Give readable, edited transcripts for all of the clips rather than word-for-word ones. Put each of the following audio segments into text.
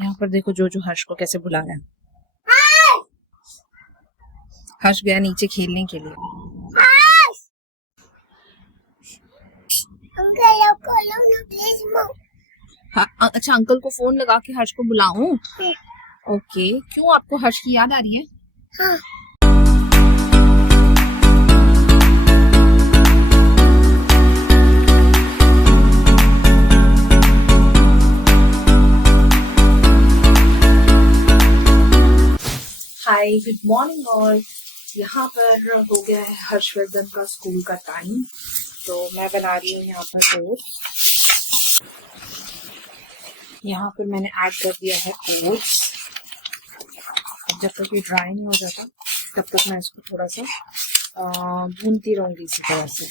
यहाँ पर देखो जो हर्ष को कैसे बुला रहा है। हर्ष गया नीचे खेलने के लिए। हाँ, अच्छा अंकल को फोन लगा के हर्ष को बुलाऊं? ओके, क्यों आपको हर्ष की याद आ रही है? हाँ। हाय, गुड मॉर्निंग ऑल। यहाँ पर हो गया है हर्षवर्धन का स्कूल का टाइम, तो मैं बना रही हूँ यहाँ पर ओट्स। यहाँ पर मैंने ऐड कर दिया है ओट्स। जब तक ये ड्राई नहीं हो जाता तब तक मैं इसको थोड़ा सा भूनती रहूंगी इसी तरह से।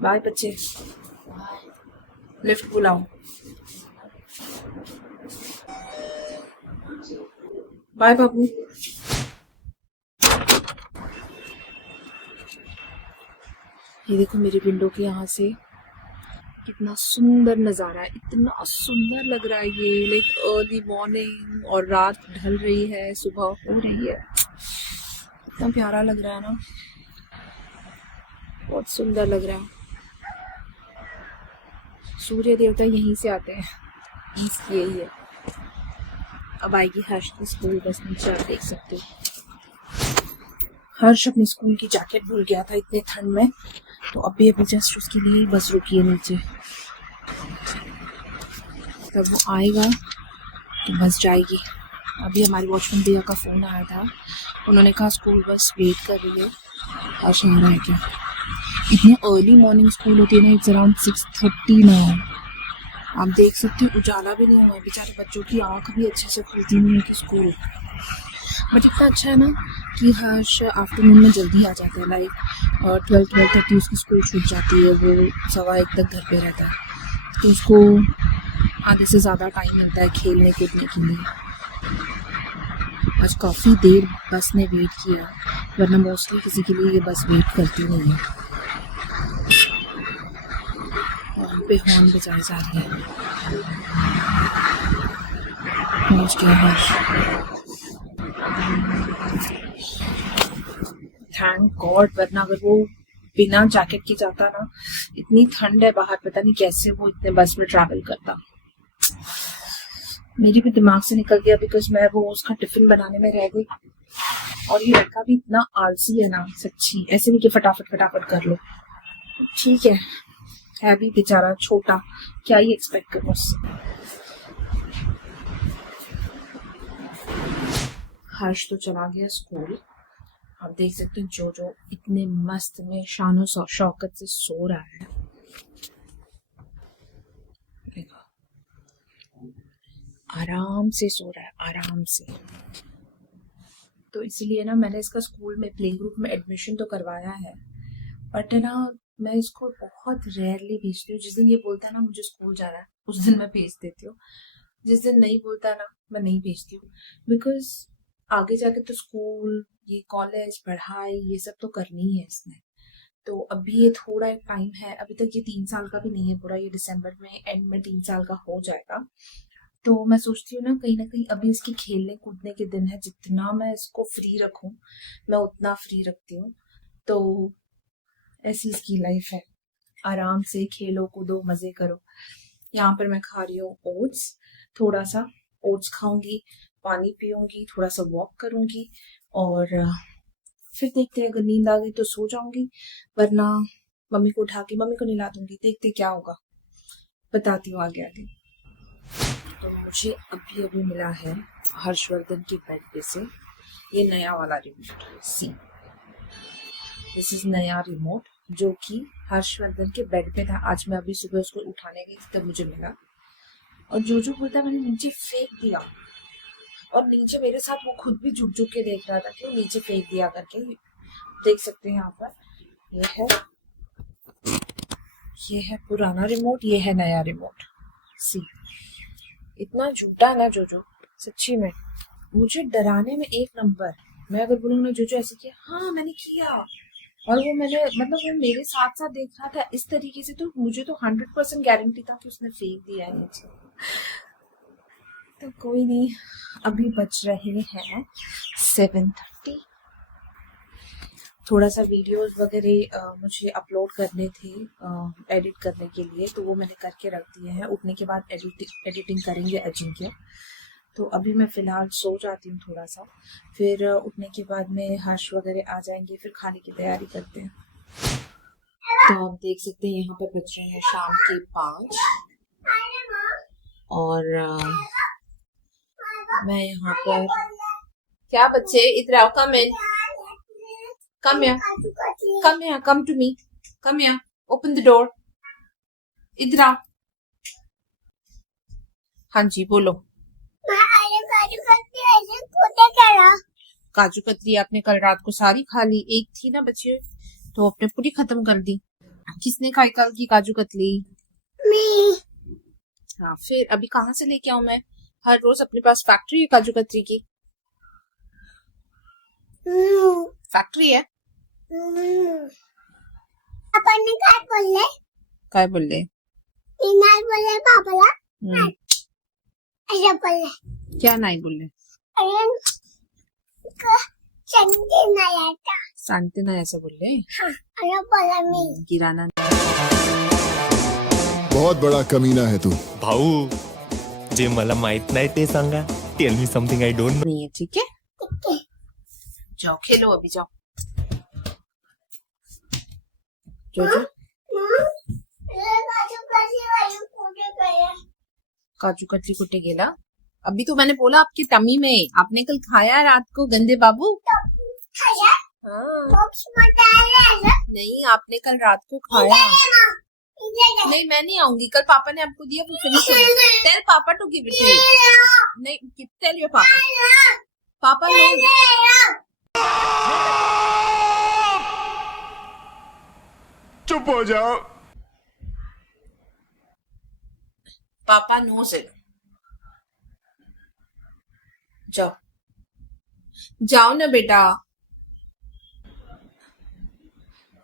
बाय बच्चे, लिफ्ट बुलाओ। बाय बाबू। ये देखो मेरी विंडो के यहाँ से कितना सुंदर नज़ारा है, इतना सुंदर लग रहा है ये। लाइक अर्ली मॉर्निंग और रात ढल रही है, सुबह हो रही है। इतना प्यारा लग रहा है ना, बहुत सुंदर लग रहा है। सूर्य देवता यहीं से आते हैं, यही है। अब आएगी हर्ष की स्कूल बस नीचे, आप देख सकते हो। हर्ष अपनी स्कूल की जैकेट भूल गया था इतने ठंड में, तो अभी जस्ट उसके लिए बस रुकी है नीचे। तब वो आएगा तो बस जाएगी। अभी हमारी वॉचमैन भैया का फ़ोन आया था, उन्होंने कहा स्कूल बस वेट कर रही है। हर्ष आ रहा है क्या? इतनी अर्ली मॉर्निंग स्कूल होती है ना, इट्स अराउंड 6:30 now। आप देख सकते हो उजाला भी नहीं हुआ है, बेचारे बच्चों की आँख भी अच्छे से खुलती नहीं है कि स्कूल। बट इतना अच्छा है ना कि हर्ष आफ्टरनून में जल्दी आ जाता है। लाइक 12:30 उसकी स्कूल छूट जाती है, वो 1:15 तक घर पे रहता है, तो उसको आधे से ज़्यादा टाइम मिलता है खेलने कूदने के लिए। आज काफ़ी देर बस ने वेट किया, वरना मोस्टली किसी के लिए ये बस वेट करती नहीं है। और पे हॉर्न बजाए जा रहे हैं। पहुंच गया हर्ष। थैंक गॉड, वरना अगर वो बिना जैकेट के जाता ना, इतनी ठंड है बाहर, पता नहीं कैसे वो इतने बस में ट्रैवल करता। मेरी भी दिमाग से निकल गया, बिकॉज मैं वो उसका टिफिन बनाने में रह गई। और ये लड़का भी इतना आलसी है ना सच्ची, ऐसे नहीं कि फटाफट फटाफट कर लो। ठीक है भी बेचारा छोटा, क्या ही एक्सपेक्ट करूं उससे। हर्ष तो चला गया स्कूल। आप देख सकते हैं जो इतने मस्त में शानो शौकत से सो रहा है। देखो आराम से सो रहा है, आराम से। तो इसलिए ना मैंने इसका स्कूल में प्ले ग्रुप में एडमिशन तो करवाया है, बट ना मैं इसको बहुत रेयरली भेजती हूँ। जिस दिन ये बोलता है ना मुझे स्कूल जाना है, उस दिन मैं भेज देती हूँ। जिस दिन नहीं बोलता है ना, मैं नहीं भेजती हूँ। बिकॉज आगे जाके तो स्कूल, ये कॉलेज, पढ़ाई, ये सब तो करनी है इसने। तो अभी ये थोड़ा एक टाइम है, अभी तक ये 3 साल का भी नहीं है पूरा, ये दिसंबर में एंड में 3 साल का हो जाएगा। तो मैं सोचती हूँ ना कहीं अभी इसके खेलने कूदने के दिन है, जितना मैं इसको फ्री रखूं मैं उतना फ्री रखती हूँ। तो ऐसी इसकी लाइफ है, आराम से खेलो कूदो मजे करो। यहाँ पर मैं खा रही हूँ ओट्स, थोड़ा सा ओट्स खाऊंगी, पानी पीऊंगी, थोड़ा सा वॉक करूंगी, और फिर देखते हैं अगर नींद आ गई तो सो जाऊंगी, वरना मम्मी को उठा के मम्मी को नहला दूंगी। देखते क्या होगा, बताती हूँ आगे आगे। तो मुझे अभी मिला है हर्षवर्धन के बेड पे से ये नया वाला रिमोट। सी, दिस इज नया रिमोट जो कि हर्षवर्धन के बेड पे था। आज मैं अभी सुबह उसको उठाने गई तब मुझे मिला, और जो बोलता मैंने नीचे फेंक दिया, और नीचे मेरे साथ वो खुद भी झुक के देख रहा था कि वो नीचे फेंक दिया करके। देख सकते हैं यहाँ पर, ये है पुराना रिमोट, ये है नया रिमोट। सी, इतना झूठा है ना जो सच्ची में, मुझे डराने में एक नंबर। मैं अगर बोलूँ ना जो ऐसे किया, हाँ मैंने किया, और वो मैंने मतलब वो मेरे साथ साथ देख रहा था इस तरीके से, तो मुझे तो 100% गारंटी था कि उसने फेंक दिया है नीचे। तो कोई नहीं, अभी बज रहे हैं 7:30। थोड़ा सा वीडियोस वगैरह मुझे अपलोड करने थे एडिट करने के लिए, तो वो मैंने करके रख दिए हैं। उठने के बाद एडिटिंग करेंगे अजिंक्य। तो अभी मैं फ़िलहाल सो जाती हूँ थोड़ा सा, फिर उठने के बाद में हर्ष वगैरह आ जाएंगे, फिर खाने की तैयारी करते हैं। तो आप देख सकते हैं यहाँ पर बज रहे हैं शाम के 5 और मैं यहाँ पर, क्या बच्चे इधर आओ, come in, come here, come here, come to me, come here, open the door, इधर आओ। हाँ जी बोलो। काजू कतरी आपने कल रात को सारी खा ली, एक थी ना बच्चे, तो आपने पूरी खत्म कर दी। किसने खाई कल की काजू कतली? हाँ, फिर अभी कहाँ से लेके आऊं मैं? हर रोज अपने पास फैक्ट्री है काजू कतरी की? फैक्ट्री है? अपन ने काय बोलले? काय बोलले? नाही बोलले बाबाला. ऐसा बोलले. क्या नहीं बोलले? सांगते नाही आता. सांगते ना ऐसा बोलले? हाँ, ऐसा बोला मी. किराना बहुत बड़ा कमीना है तू. भाऊ, जे मला माहित नाही ते सांगा. Tell me something I don't know. नहीं है, ठीक है? जाओ खेलो, अभी जाओ। जो काजू कतली कुटे गेला। अभी तो मैंने बोला आपकी टमी में, आपने कल खाया रात को गंदे बाबू? हाँ। नहीं, आपने कल रात को खाया। नहीं, मैं नहीं आऊंगी, कल पापा ने आपको दिया वो फिनिश हो गया। Tell papa to give it to you. नहीं, tell your papa. Papa no. चुप हो जाओ. पापा नो से जाओ, जाओ ना बेटा।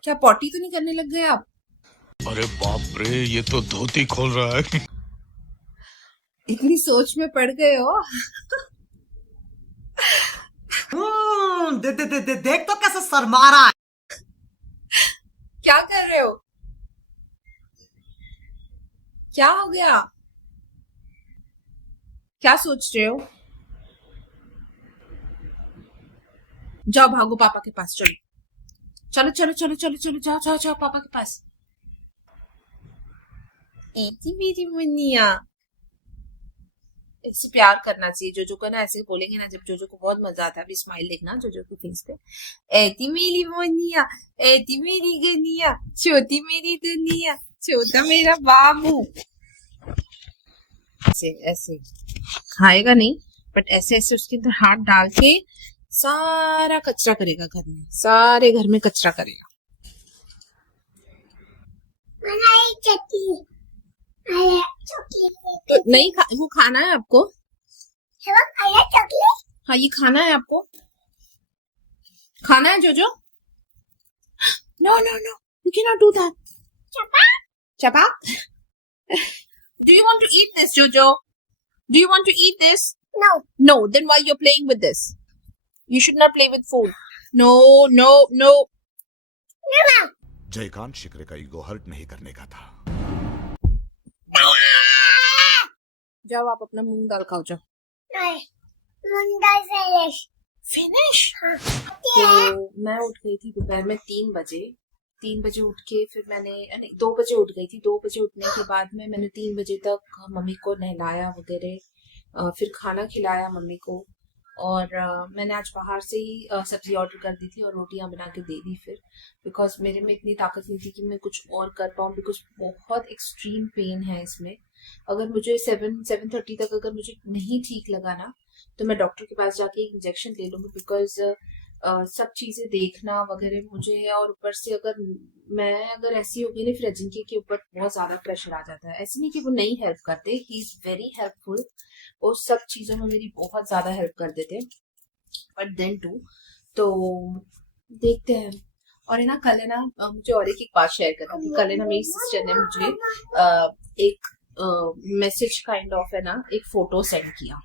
क्या पॉटी तो नहीं करने लग गए आप? अरे बाप रे, ये तो धोती खोल रहा है. इतनी सोच में पड़ गए हो? देख तो कैसे शर्मा रहा है. क्या कर रहे हो? क्या हो गया? क्या सोच रहे हो? जाओ भागो पापा के पास, चलो चलो चलो चलो चलो चलो, जाओ जाओ जाओ पापा के पास। ऐसी मेरी मुन्निया, ऐसे प्यार करना चाहिए। जोजो को ना ऐसे बोलेंगे ना जब जोजो को बहुत मजा आता है। अभी स्माइल देखना जोजो की फेस पे। ऐसी मेरी मुन्निया, ऐसी मेरी गनिया, छोटी मेरी दुनिया, छोटा मेरा बाबू। ऐसे ऐसे खाएगा नहीं, बट ऐसे ऐसे उसके अंदर हाथ डाल के सारा कचरा करेगा घर में, सारे घर में कचरा करेगा। तो नहीं वो खाना है आपको? हाँ, ये खाना है आपको, खाना है Jojo. No no no, you cannot do that. Chapa? Do you want to eat this, Jojo? Do you want to eat this? No. No, then why you're playing with this? You should not play with food. No, no, no. Jaykant Shikre का ego hurt नहीं करने का था. जाओ आप अपना मूंग दाल खाओ, जाओ। फिनिश? तो मैं उठ गई थी दोपहर में 3 बजे। 3 बजे उठ के फिर मैंने, नहीं 2 बजे उठ गई थी। 2 बजे उठने के बाद में मैंने 3 बजे तक मम्मी को नहलाया वगैरह, फिर खाना खिलाया मम्मी को। और मैंने आज बाहर से ही सब्जी ऑर्डर कर दी थी और रोटियां बना के दे दी फिर, बिकॉज मेरे में इतनी ताकत नहीं थी कि मैं कुछ और कर पाऊँ, बिकॉज बहुत एक्सट्रीम पेन है इसमें। अगर मुझे 7:30 तक अगर मुझे नहीं ठीक लगा ना, तो मैं डॉक्टर के पास जाके एक इंजेक्शन ले लूंगी, बिकॉज सब चीजें देखना वगैरह मुझे है। और ऊपर से अगर ऐसी हो गई ना, फिर अजिंक्य के ऊपर बहुत ज्यादा प्रेशर आ जाता है। ऐसे नहीं कि वो नहीं हेल्प करते, ही इज वेरी हेल्पफुल, वो सब चीजों में मेरी बहुत ज्यादा हेल्प कर देते, बट देन टू तो देखते हैं। और है ना कल है ना मुझे और एक बात शेयर करनी थी। कल है ना मेरी सिस्टर ने मुझे एक मैसेज काइंड ऑफ है ना एक फोटो सेंड किया,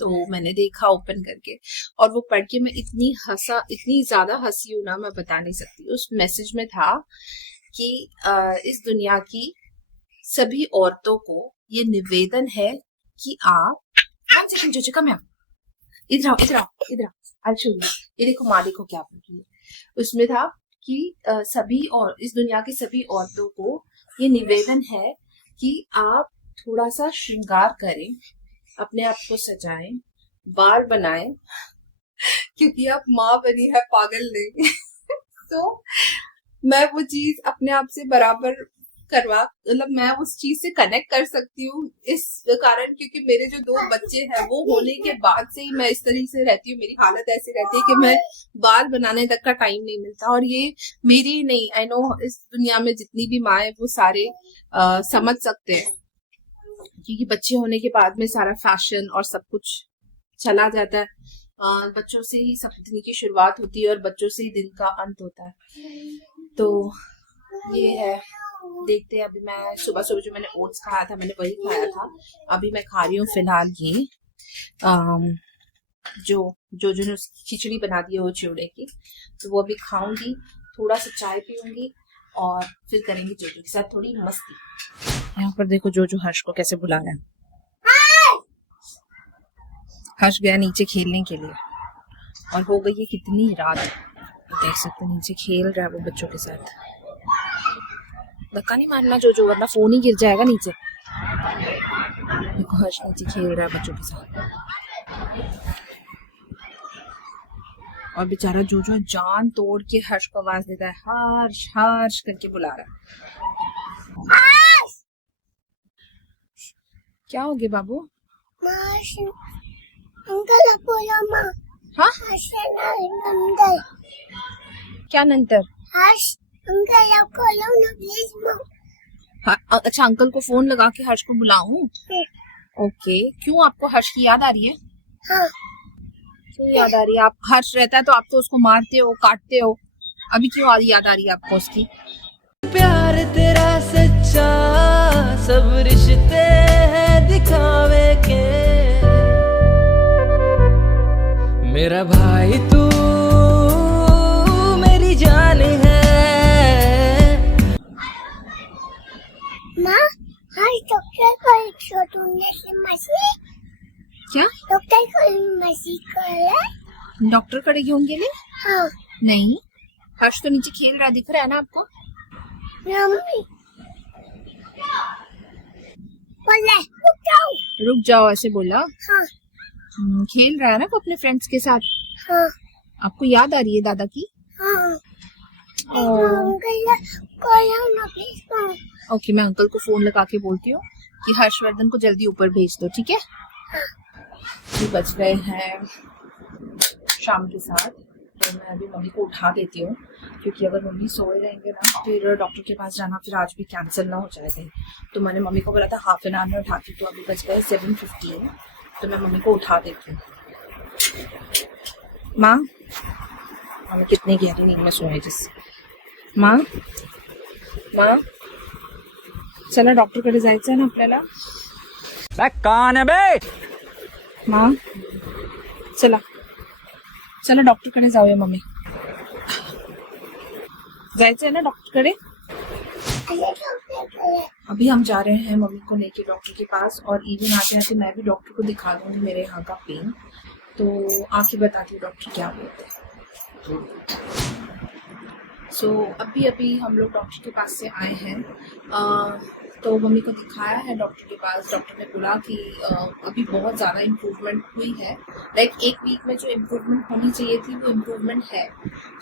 तो मैंने देखा ओपन करके, और वो पढ़ के मैं इतनी ज्यादा हंसी हूं ना, मैं बता नहीं सकती। उस मैसेज में था कि इस दुनिया की सभी औरतों को ये निवेदन है कि आप इधर आओ अच्छा ये देखो माँ देखो क्या बोल रही है। उसमें था कि इस दुनिया की सभी औरतों को ये निवेदन है कि आप थोड़ा सा श्रृंगार करें, अपने आप को सजाएं, बाल बनाएं, क्योंकि आप माँ बनी है, पागल नहीं। तो मैं वो चीज अपने आप से बराबर मतलब मैं उस चीज से कनेक्ट कर सकती हूँ इस कारण, क्योंकि मेरे जो 2 बच्चे हैं वो होने के बाद से ही मैं इस तरह से रहती हूँ। मेरी हालत ऐसी रहती है कि मैं बाल बनाने तक का टाइम नहीं मिलता। और ये मेरी नहीं, आई नो इस दुनिया में जितनी भी माँ है वो सारे समझ सकते हैं, क्योंकि बच्चे होने के बाद में सारा फैशन और सब कुछ चला जाता है। बच्चों से ही सब दिन की शुरुआत होती है और बच्चों से ही दिन का अंत होता है। तो ये है, देखते हैं। अभी मैं सुबह जो मैंने ओट्स खाया था मैंने वही खाया था। अभी मैं खा रही हूँ फिलहाल ये जो ने खिचड़ी बना दी है वो चिवड़े की, तो वो अभी खाऊंगी, थोड़ा सा चाय पीऊंगी और फिर करेंगे जोजो के साथ थोड़ी मस्ती। यहाँ पर देखो जो हर्ष को कैसे बुला रहा है। हर्ष गया नीचे खेलने के लिए और हो गई है कितनी रात, देख सकते हैं नीचे खेल रहा है वो बच्चों के साथ। धक्का नहीं मारना जो वरना फोन ही गिर जाएगा नीचे। देखो हर्ष नीचे खेल रहा है बच्चों के साथ, और बेचारा जो जान तोड़ के हर्ष को आवाज देता है, हर्ष हर्ष करके बुला रहा है। क्या हो गया बाबू? अंकल बोला माँ। हाँ नंदर। क्या नंतर? हर्ष अंकल आपको लो ना प्लीज माँ। हाँ, अच्छा अंकल को फोन लगा के हर्ष को बुलाऊं? ओके, क्यों आपको हर्ष की याद आ रही है? हाँ। क्यों याद आ रही है? आप हर्ष रहता है तो आप तो उसको मारते हो, काटते हो, अभी क्यों याद आ रही है आपको उसकी? प्यार तेरा सच्चा, सब रिश्ते हैं दिखावे के, मेरा भाई तू मेरी जान है। माँ हर डॉक्टर को एक छोटूने से मछली। क्या डॉक्टर को मछली कर डॉक्टर कड़े होंगे ले? हाँ। नहीं, हर्ष तो नीचे खेल रहा दिख रहा है ना आपको? मम्मी बोले रुक जाओ ऐसे बोला? हाँ। खेल रहा है ना वो अपने फ्रेंड्स के साथ। हाँ। आपको याद आ रही है दादा की? हाँ। ओके, मैं अंकल को फोन लगा के बोलती हूँ कि हर्षवर्धन को जल्दी ऊपर भेज दो, ठीक है? बज गए हैं शाम के 7, तो मैं अभी मम्मी को उठा देती हूँ, क्योंकि अगर मम्मी सोए रहेंगे ना फिर डॉक्टर के पास जाना फिर आज भी कैंसिल ना हो जाएगा। तो मैंने मम्मी को बोला था हाफ एन आवर में उठाती, तो अभी बज गए 7:15, तो मैं मम्मी को उठा देती हूँ। माँ हमें कितनी गहरी नींद में सोए जिससे। माँ चला डॉक्टरकडे जायचं आहे ना आपल्याला। कौन है बे? माँ चला डॉक्टरकडे जाऊया मम्मी। जायचं आहे ना डॉक्टरकडे? अभी हम जा रहे हैं मम्मी को लेके डॉक्टर के पास, और इवन आते आते मैं भी डॉक्टर को दिखा दूंगी मेरे यहाँ का पेन, तो आके बताती हूँ डॉक्टर क्या बोलते हैं। सो अभी हम लोग डॉक्टर के पास से आए हैं, तो मम्मी को दिखाया है डॉक्टर के पास। डॉक्टर ने बोला कि अभी बहुत ज़्यादा इम्प्रूवमेंट हुई है, लाइक 1 वीक में जो इम्प्रूवमेंट होनी चाहिए थी वो इम्प्रूवमेंट है।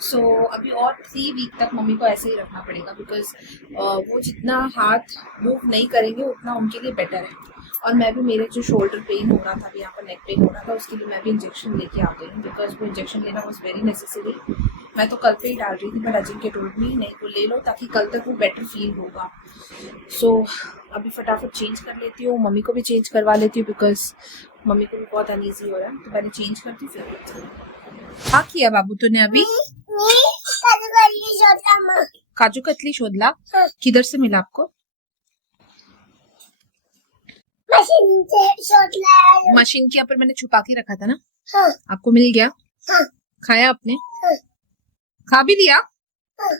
सो अभी और 3 वीक तक मम्मी को ऐसे ही रखना पड़ेगा, बिकॉज वो जितना हाथ मूव नहीं करेंगे उतना उनके लिए बेटर है। और मैं भी, मेरे जो शोल्डर पेन हो रहा था, अभी यहाँ पर नेक पेन हो रहा था, उसके लिए मैं भी इंजेक्शन लेके आ गई हूँ, बिकॉज वो इंजेक्शन लेना वॉज वेरी नेसेसरी। मैं तो कल पे ही डाल रही थी, बट अजिंक्य टोल्ड मी नहीं वो ले लो ताकि कल तक वो बेटर फील होगा। सो अभी फटाफट चेंज कर लेती हूँ, मम्मी को भी चेंज करवा लेती हूँ, बिकॉज मम्मी को भी बहुत अनईजी हो रहा है, तो पहले चेंज करती हूँ फिर। क्या किया बाबू तूने अभी? कली सोचा माँ काजू कतली शोधला? हाँ। किधर से मिला आपको? मशीन से शोध लाया। मशीन के ऊपर मैंने छुपा के रखा था ना, हाँ आपको मिल गया? हाँ खाया आपने? हाँ। खा भी लिया? हाँ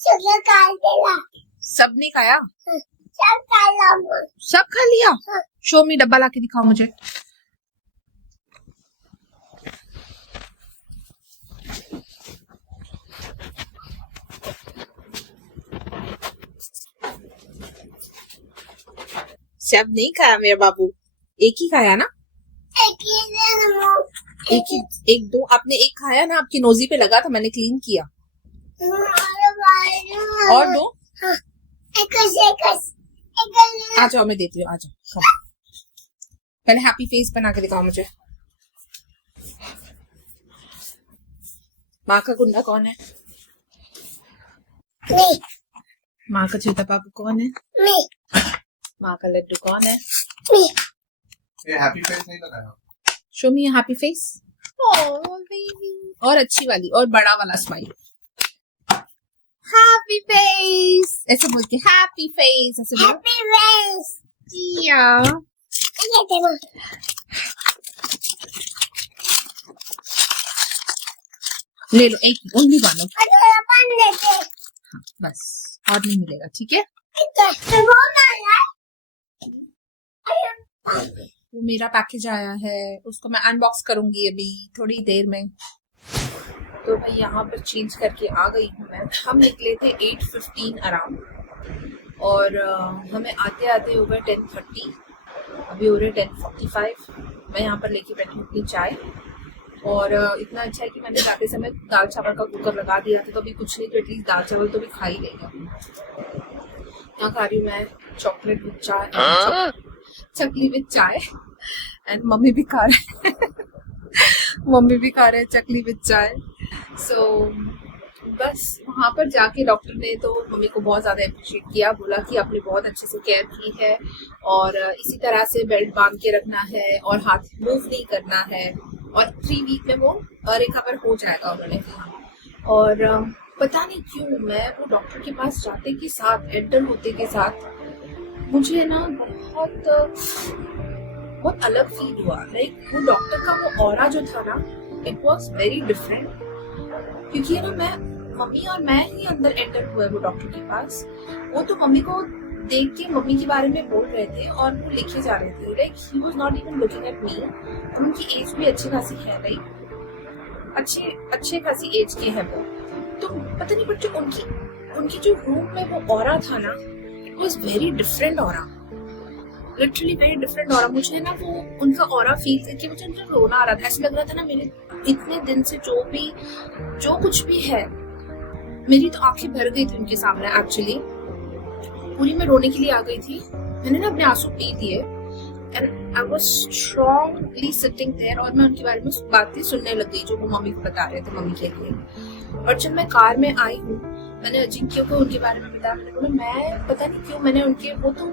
शुगर काट देला। सब नहीं खाया? हाँ, सब काला माँ। सब खा लिया? हाँ। शो मी, डब्बा ला के दिखाओ मुझे। सब नहीं खाया मेरा बाबू, एक ही खाया ना? एक ही दिन माँ। एक ही, एक दो आपने एक खाया ना, आपकी नोजी पे लगा था, मैंने क्लीन किया। और दो? हाँ एक आ जाओ, मैं देती हूँ, आ जाओ खाओ। पहले हैप्पी फेस बना के दिखाओ मुझे। माँ का गुंडा कौन है? मैं माँ का छोटा बाबू कौन है? मैं माँ का लड्डू कौन है? मैं ये हैप्पी फेस नहीं लगाया। Show me happy face. और अच्छी वाली और बड़ा वाला स्माइल। हैप्पी फेस ऐसे बोल के, हैप्पी फेस ऐसे बोलो। Happy face. या ये देखो ले लो, एक ओनली वन। अरे पान लेते। हाँ बस, और नहीं मिलेगा, ठीक है? तो वो ना है। वो मेरा पैकेज आया है, उसको मैं अनबॉक्स करूंगी अभी थोड़ी देर में। तो मैं यहाँ पर चेंज करके आ गई हूँ मैं। हम निकले थे 8:15 अराउंड और हमें आते आते हो गए 10:30। अभी हो रहे 10:45। मैं यहाँ पर लेके बैठी हूँ अपनी चाय। और इतना अच्छा है कि मैंने जाते समय दाल चावल का कुकर लगा दिया था, तो अभी कुछ नहीं तो एटलीस्ट दाल चावल तो भी खा ही लेगा। यहाँ खा रही हूँ मैं चॉकलेट विद चाय, चकली विद चाय। एंड मम्मी भी खा रहे मम्मी भी खा रहे हैं चकली विद चाय। सो बस वहाँ पर जाके डॉक्टर ने तो मम्मी को बहुत ज़्यादा अप्रिशिएट किया, बोला कि आपने बहुत अच्छे से केयर की है और इसी तरह से बेल्ट बांध के रखना है और हाथ मूव नहीं करना है और 3 वीक में वो रिकवर हो जाएगा, उन्होंने कहा। और पता नहीं क्यों मैं वो डॉक्टर के पास जाते के साथ, एंटर होते के साथ मुझे ना बहुत अलग फील हुआ। लाइक वो डॉक्टर का वो ऑरा जो था ना, इट वॉज वेरी डिफरेंट। क्योंकि ना मम्मी और मैं ही अंदर एंटर हुए वो डॉक्टर के पास। वो तो मम्मी को देख के मम्मी के बारे में बोल रहे थे और वो लिखे जा रहे थे। Like he was not even looking at me. उनकी एज भी अच्छी खासी है, लाइक अच्छे खासी एज के हैं वो। तो पता नहीं, बट जो उनकी जो रूम में वो ऑरा था ना, it was very different aura, literally very different aura. मुझे ना वो उनका ऑरा फील करके मुझे ना रोना आ रहा था। ऐसा लग रहा था ना मेरे इतने दिन से जो कुछ भी है, मेरी तो आंखें भर गई थी उनके सामने। एक्चुअली पूरी मैं रोने के लिए आ गई थी। मैंने ना अपने आंसू पी दिए and I was strongly sitting there और मैं उनके बारे में बातें सुनने लग गई जो वो मम्मी को बता रहे थे, मम्मी के लिए। और जब मैं कार में आई हूँ, मैंने अजिंक्य को उनके बारे में बताया। मैंने बोला मैं पता नहीं क्यों मैंने उनके, वो तो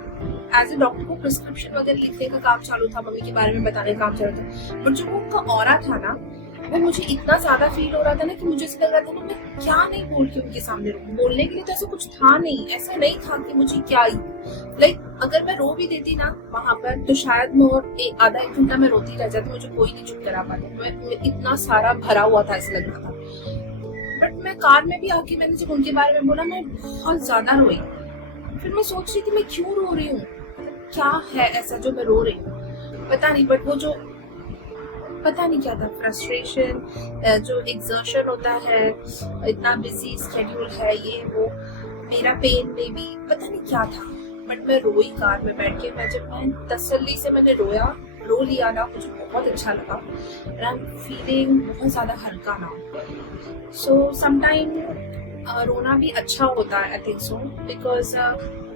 एज ए डॉक्टर को प्रिस्क्रिप्शन वगैरह लिखने का काम चालू था, मम्मी के बारे में बताने का काम चालू था, बट जो उनका ऑरा था ना, वो मुझे इतना ज्यादा फील हो रहा था ना कि मुझे ऐसा लग रहा था ना मैं क्या नहीं बोल के उनके सामने रहूं। बोलने के लिए तो ऐसा कुछ था नहीं, ऐसा नहीं था कि मुझे क्या लाइक अगर मैं रो भी देती ना वहां पर तो शायद मैं आधा एक घंटा मैं रोती रह जाती, मुझे कोई नहीं चुप करा पाता। मैं इतना सारा भरा हुआ था, ऐसा लग रहा था। बट मैं कार में भी आके मैंने जब उनके बारे में बोला, मैं बहुत ज्यादा रोई। फिर मैं सोच रही थी मैं क्यों रो रही हूँ, क्या है ऐसा जो मैं रो रही हूँ, पता नहीं। बट वो जो पता नहीं क्या था, फ्रस्ट्रेशन, जो एक्सर्शन होता है, इतना बिजी स्केड्यूल है, ये वो, मेरा पेन में भी पता नहीं क्या था। बट मैं रोई कार में बैठ के। मैं तसल्ली से मैंने रो लिया ना, मुझे बहुत अच्छा लगा एंड आई एम फीलिंग बहुत ज्यादा हल्का ना। सो समटाइम रोना भी अच्छा होता है, आई थिंक सो, बिकॉज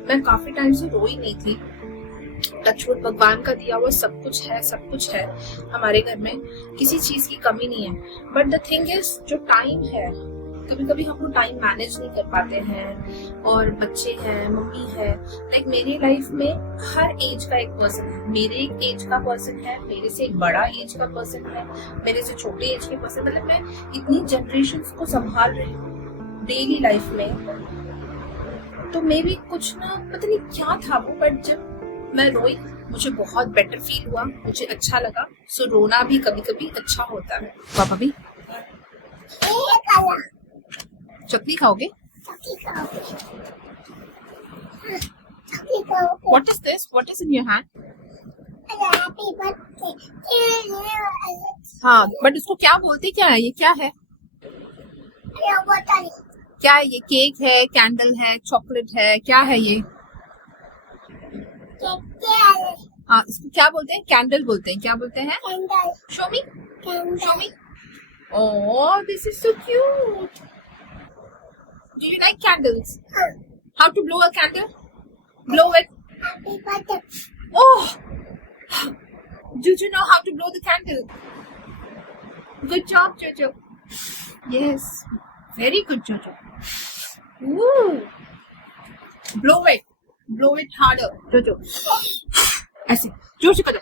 मैं काफी टाइम से रोई नहीं थी। टचवुड, भगवान का दिया हुआ सब कुछ है हमारे घर में, किसी चीज की कमी नहीं है। बट द थिंग इज, जो टाइम है, कभी कभी हम लोग टाइम मैनेज नहीं कर पाते हैं और बच्चे हैं, मम्मी है। लाइक मेरी लाइफ में हर एज का एक पर्सन है। मेरे एक एज का पर्सन है, मेरे से एक बड़ा एज का पर्सन है, मेरे से छोटे एज के पर्सन, मतलब मैं इतनी जनरेशंस को संभाल रही हूँ। डेली लाइफ में, तो मे भी कुछ ना पता नहीं क्या था वो, बट जब मैं रोई मुझे बहुत बेटर फील हुआ, मुझे अच्छा लगा। सो रोना भी कभी कभी अच्छा होता है। पापा भी ये काला चटनी खाओगे? चक्की खाओगे चक्की खाओगे what is this? What is in your hand? Happy birthday हाँ, बट इसको क्या बोलते, क्या है ये, क्या है, अरे बता नहीं क्या है ये? केक है, कैंडल है, चॉकलेट है, क्या है ये? हाँ, इसको क्या बोलते हैं? कैंडल बोलते हैं। क्या बोलते हैं? Candle show me, candle show me. Oh, this is so cute. Do you like candles? How to blow a candle? Blow it. Happy birthday Oh, did you know how to blow the candle? Good job, Jojo. Yes, very good, Jojo. Ooh, blow it harder, Jojo. ऐसे जोर से करो।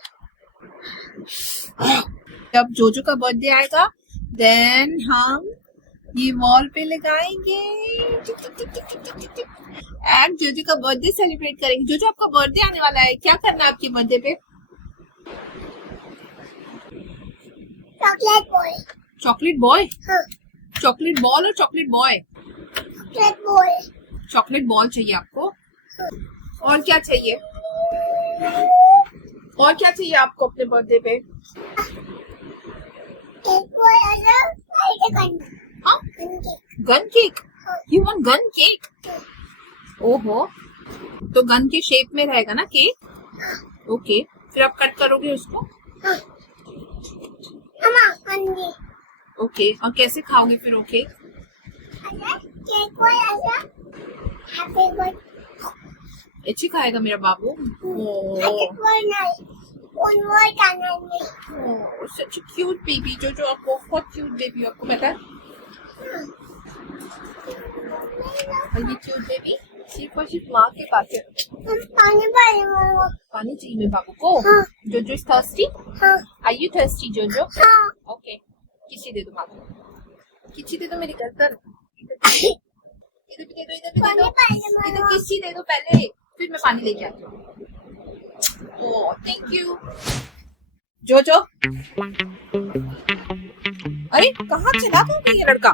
जब जोजो का birthday आएगा, then हम ये वॉल पे लगाएंगे, एंड जोजो का बर्थडे सेलिब्रेट करेंगे। जोजो, आपका बर्थडे आने वाला है, क्या करना है आपके बर्थडे पे? चॉकलेट बॉय चॉकलेट बॉय, हाँ चॉकलेट बॉल और chocolate boy? Chocolate boy chocolate ball चाहिए आपको। और क्या चाहिए? और क्या चाहिए आपको अपने बर्थडे पे? एक बॉय अलग साइड करना हाँ, gun cake. You want gun cake? ओहो, तो गन के शेप में रहेगा ना केक? ओके, फिर आप कट करोगे उसको? मम्मा अंडे ओके, और कैसे खाओगे फिर? ओके, अलग केक बॉय अलग हैप्पी बर्थडे अच्छी खाएगा मेरा बाबू। Happy birthday one more channel में सच क्यूट बेबी। जो आप बहुत क्यूट बेबी, आपको पता है? और ये क्यूट बेबी सिर्फ और सिर्फ माँ के पास है। पानी पानी मम्मा पानी चाहिए मेरे बाबू को। हाँ। जोजो इज थर्स्टी? हाँ आर यू थर्स्टी जोजो? हाँ ओके, किसी दे दो माँ को, किसी दे दो मेरी गर्दन। इधर भी दे दो, इधर भी दे पानी दो, पानी इधर मम्मा किसी दे दो पहले, फिर मैं पानी लेके आती हूँ। ओह, थैंक यू जोजो। अरे कहाँ चला गया ये लड़का?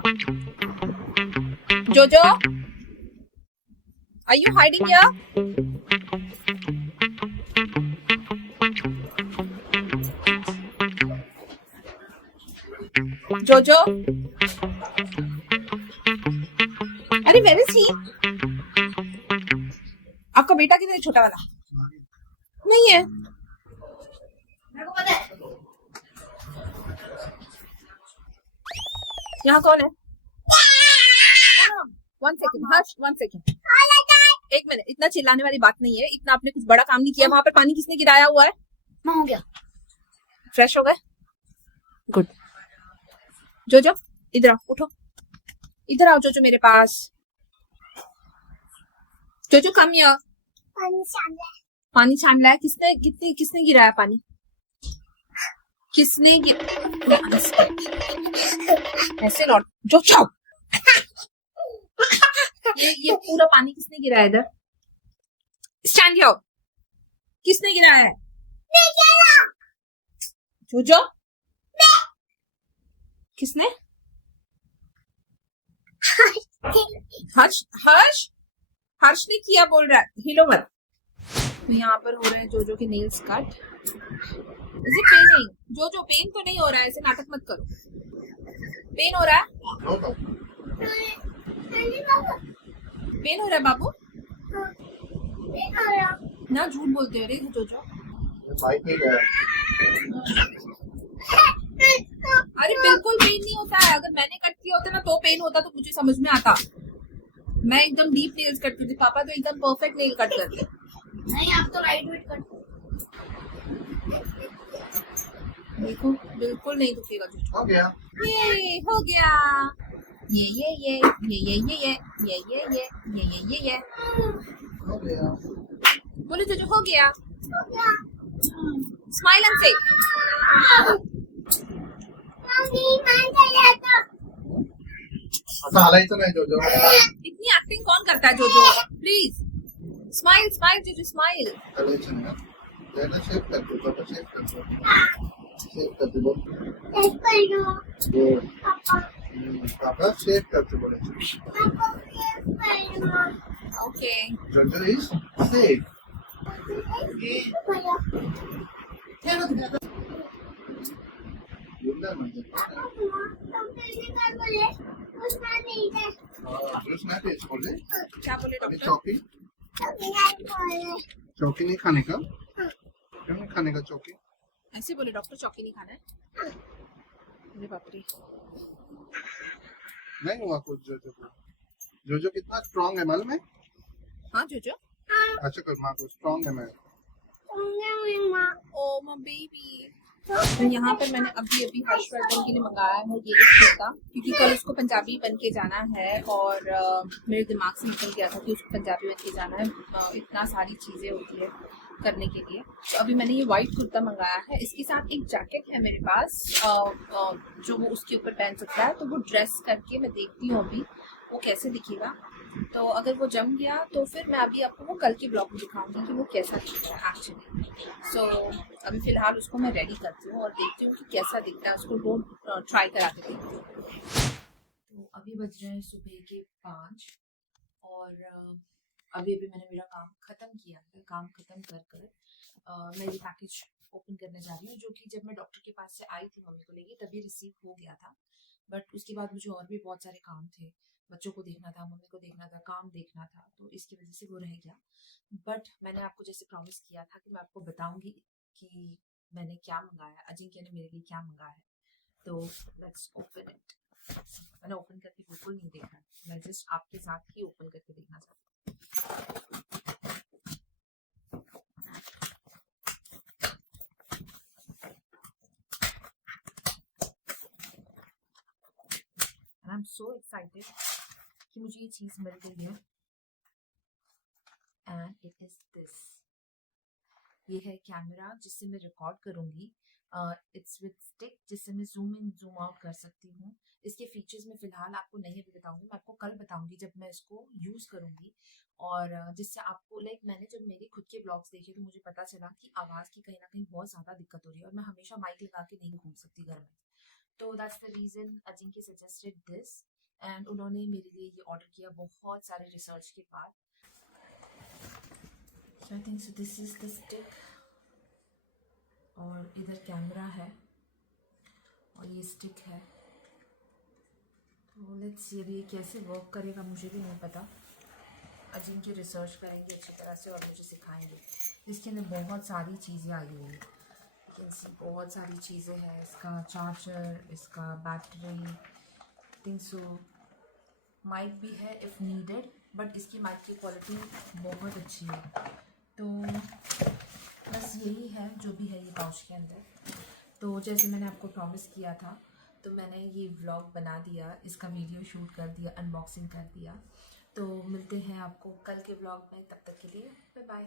जोजो, आर यू हाइडिंग हियर? जोजो, अरे वेयर इज ही? आपका बेटा किधर है, छोटा वाला? नहीं है। मेरे को पता है। यहाँ कौन है? वन सेकेंड हर्ष, वन सेकेंड, एक मिनट। इतना चिल्लाने वाली बात नहीं है, इतना आपने कुछ बड़ा काम नहीं किया। वहां पर पानी किसने गिराया हुआ है? मैं हो गया फ्रेश हो गए? गुड। जोजो इधर आओ, उठो, इधर आओ जोजो मेरे पास। जोजो कम हियर। पानी सामने पानी छान लाया? किसने गिराया पानी? किसने ऐसे लौट जो चाओ। ये पूरा पानी किसने गिराया इधर? Stand here. किसने गिराया है? जोजो, किसने? हर्ष, हर्ष, हर्ष ने किया बोल रहा है, हिलो मत। तो यहाँ पर हो रहे हैं जोजो के nails cut. Is it paining? Jojo pain तो नहीं हो रहा है, ऐसे नाटक मत करो। पेन हो रहा है? पेन हो रहा है बाबू? ना झूठ बोलते हो रे जोजो। अरे बिल्कुल पेन नहीं होता है। अगर मैंने कट किया होता ना तो पेन होता, तो मुझे समझ में आता। मैं एकदम डीप नेल्स करती थी, पापा तो एकदम परफेक्ट नेल कट करते। नहीं, आप तो लाइट वेट कट। देखो बिल्कुल नहीं दुखेगा जोजो। हो गया। ये हो गया। ये हो गया। बोलो जोजो हो गया। स्माइल एंड से। मम्मी मान जाता असं हलायचं नाही जोजो. इतनी एक्टिंग कौन करता है जोजो? प्लीज स्माइल स्माइल जोजो स्माइल. हलायचं नाही ना. त्याला शेप करतो बाबा, शेप करतो. शेप करतो बोल. एक पहिलो बोल. पापा पापा शेप करतो बोल. पापा एक पहिलो ओके. जोजो इज सेफ. पहिलो बोलणार म्हणजे डॉक्टरने काय बोलले उष्मा नाही दे ज्यूस नाही प्यायचं बोलले. क्या बोले आणि डॉक्टर? चौकी नाही बोलले चौकी नहीं खाने का. क्यों नहीं खाने का चौकी? ऐसे बोले डॉक्टर चौकी नहीं खाना है. अरे बाप रे. नहीं हुआ कुछ जोजो को. जोजो कितना स्ट्रांग है मालूम है. हाँ जोजो. अच्छा कर माँ को स्ट्रांग है मैं. मम्मा ओ माय बेबी. तो यहाँ पर मैंने अभी अभी हर्षवर्धन के लिए मंगाया है ये एक कुर्ता, क्योंकि कल उसको पंजाबी बन के जाना है और मेरे दिमाग से निकल गया था कि उसको पंजाबी बन के जाना है. इतना सारी चीज़ें होती है करने के लिए. तो अभी मैंने ये वाइट कुर्ता मंगाया है. इसके साथ एक जैकेट है मेरे पास जो वो उसके ऊपर पहन सकता है. तो वो ड्रेस करके मैं देखती हूँ अभी वो कैसे दिखेगा. तो अगर वो जम गया तो फिर मैं अभी आपको वो कल के ब्लॉग में दिखाऊंगी कि वो कैसा दिखता है एक्चुअली. सो अभी फ़िलहाल उसको मैं रेडी करती हूँ और देखती हूँ कि कैसा दिखता है. उसको वो ट्राई करा के देखती हूँ. तो अभी बज रहे हैं सुबह के 5 और अभी अभी मैंने मेरा काम ख़त्म किया है. काम ख़त्म कर कर मैं ये पैकेज ओपन करने जा रही हूँ, जो कि जब मैं डॉक्टर के पास से आई थी मम्मी को लेके तभी रिसीव हो गया था. बट उसके बाद मुझे और भी बहुत सारे काम थे. बच्चों को देखना था, मम्मी को देखना था, काम देखना था, तो इसकी वजह से वो रह गया. बट मैंने आपको जैसे प्रॉमिस किया था कि मैं आपको बताऊंगी कि मैंने क्या मंगाया, अजिंक्य ने मेरे लिए क्या मंगाया है. तो लेट्स ओपन इट. मैंने ओपन करके बिल्कुल नहीं देखा, मैं जस्ट आपके साथ ही ओपन करके देखना चाहती हूँ. आई एम सो एक्साइटेड कि मुझे ये चीज़ मिल गई है. And it is this. ये है कैमरा जिससे मैं रिकॉर्ड करूँगी. इट्स विद स्टिक जिससे मैं जूम इन जूम आउट कर सकती हूँ. इसके फीचर्स में फ़िलहाल आपको नहीं अभी बताऊँगी, मैं आपको कल बताऊँगी जब मैं इसको यूज़ करूँगी. और जिससे आपको मैंने जब मेरे खुद के ब्लॉग्स देखे तो मुझे पता चला कि आवाज़ की कहीं ना कहीं बहुत ज़्यादा दिक्कत हो रही है और मैं हमेशा माइक लगा के नहीं घूम सकती घर में. तो that's the reason Ajinkya suggested this. And उन्होंने मेरे लिए ये ऑर्डर किया बहुत सारे रिसर्च के बाद. So I think so this is the stick और इधर कैमरा है और ये स्टिक है. तो लेट्स सी अभी ये कैसे वर्क करेगा मुझे भी नहीं पता. अजिंक्य रिसर्च करेंगे अच्छी तरह से और मुझे सिखाएंगे. इसके अंदर बहुत सारी चीज़ें आई हुई हैं. यू कैन सी बहुत सारी चीज़ें हैं. इसका चार्जर, इसका बैटरी, थिंक सो माइक भी है इफ़ नीडेड, बट इसकी माइक की क्वालिटी बहुत अच्छी है. तो बस यही है जो भी है ये पाउच के अंदर. तो जैसे मैंने आपको प्रॉमिस किया था तो मैंने ये व्लॉग बना दिया, इसका वीडियो शूट कर दिया, अनबॉक्सिंग कर दिया. तो मिलते हैं आपको कल के व्लॉग में. तब तक के लिए बाय बाय.